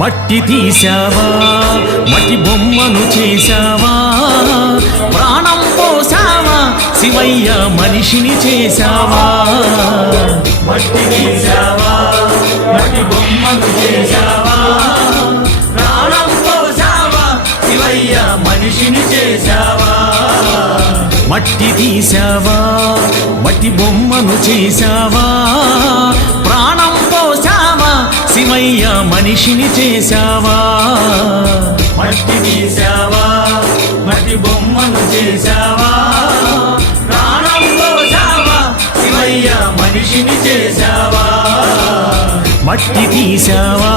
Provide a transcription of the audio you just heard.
మట్టి తీసావా మట్టి బొమ్మను చేశావా ప్రాణం పోసావా శివయ్య మనిషిని చేశావా మట్టి తీసావా మట్టి బొమ్మను చేశావా ప్రాణం పోసావా శివయ్య మనిషిని చేశావా మట్టి తీసావా మట్టి బొమ్మను చేశావా ప్రాణం పోసావా శివయ్య మనిషిని చేశావా మట్టి తీసావా మట్టి బొమ్మను చేశావా ప్రాణం పోసావా శివయ్య మనిషిని చేశావా మట్టి తీసావా